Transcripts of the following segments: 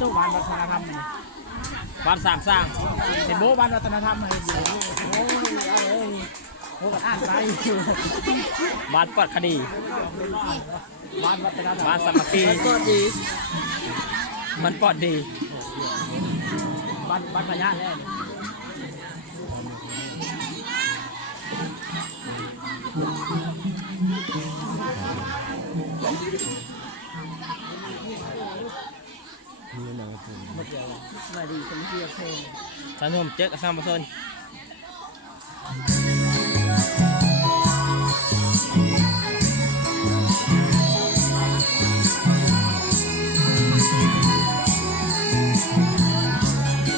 ตู้บ้านวัฒนธรรมนี่บ้านสร้างเห็นโบบ้านวัฒนธรรมเลยอยู่โอ้ยโอ้กันอ่านไปบ้านปลอดคดีบ้านวัฒนธรรมบ้านสามัคคีก็ดีมันปลอดดีบ้านพญาแน่มาดีสมเกียรติเพลงสนุกเจ๊กับสามผสม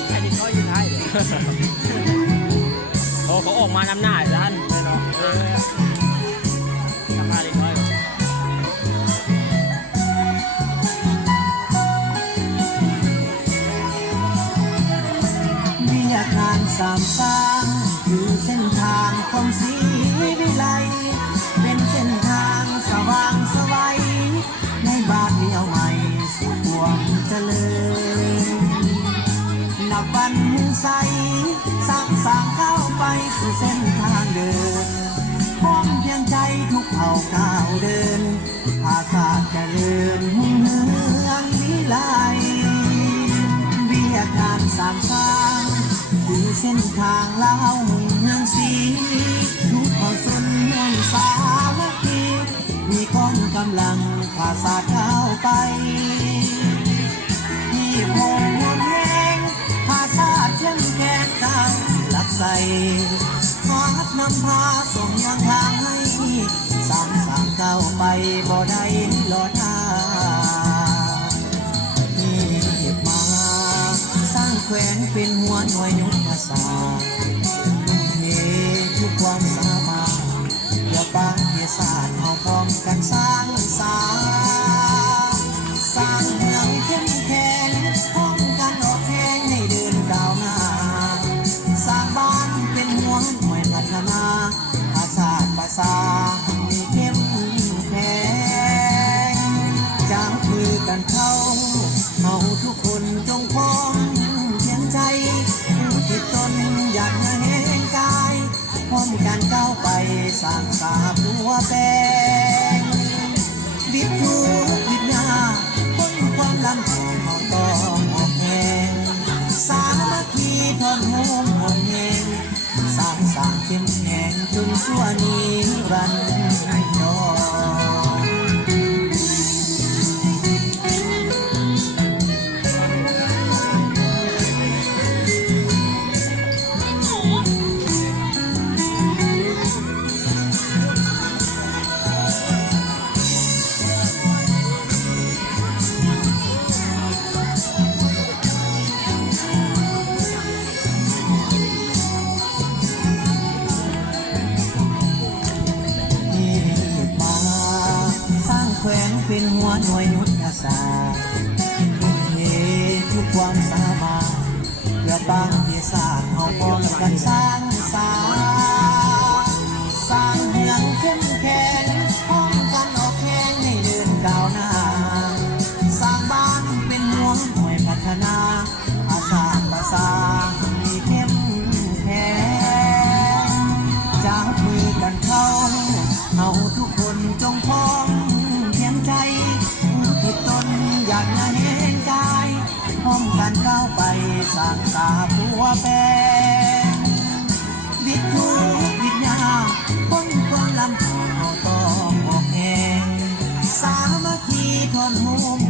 ไอ้นี่เขาอยู่ท้ายเลยโอ้เขาออกมานำหน้าท่านเลยเนาะกลับมาดีน้อยทางสามสร้างคือเส้นทางของศรีวิไลเป็นเส้นทางสว่างสวัยในบาทเดียวใหม่สู่พวงเจริญนับวันใสสร้างก้าวไปสู่เส้นทางเดินพร้อมเพียงใจทุกเผ่าก้าวเดินภาษาเจริญหุ่งเฮืองวิไลเวียดนามสามสร้างคือเส้นทางเล่าเมืองศรีทุกคนสนเมืองสามัคคีมีก้อนกำลังภาษาเข้าไปที่พงหวนแหงภาษาเข้มแข็งตามหลักใสหากนำพาส่งยังทางให้สามก้าวไปบ่ได้หลอดหาแขวนเป็นหัวหน่วยยุทธศาสตร์เฮทุกความสามารถเพื่อปางเกียรติศาสตร์เอาพร้อมกันสร้างเมืองเข้มแข็งพร้อมกันออกแข่งให้เดินก้าวหน้าสร้างบ้านเป็นหัวหน่วยพัฒนาภาษาให้เข้มแข็งจับมือกันเข้าทุกคนจงพร้อมใจที่ตนอยากมาเห็นกายพร้อมกันก้าวไปสร้างสาตัวแปลงบิดทุกบิดหน้าพ้นความลำของเราต้องออกแห่งสามัคคีทนโฮมหนแห่งสร้างเข้มแข็งจนชั่วนิรันดร์แขวนเป็นหัวหน่วยยุทธศาสตร์ทุกความสามารถเพื่อตั้งที่สร้างเอาพร้อมกันสร้างเมืองเข้มแข็งพร้อมกันออกแข่งให้เดินก้าวหน้าสร้างบ้านเป็นหัวหน่วยพัฒนาภาษาให้เข้มแข็งจับมือกันเข้าเอาทุกคนจงพร้อมใจที่ตนอยากจะเห็นกายพร้อมกันเข้าไปสร้างสาตัวแปลงบิดทุกบิดยาพ้นความลำบากต้องออกแห่งสามัคคีทนโฮม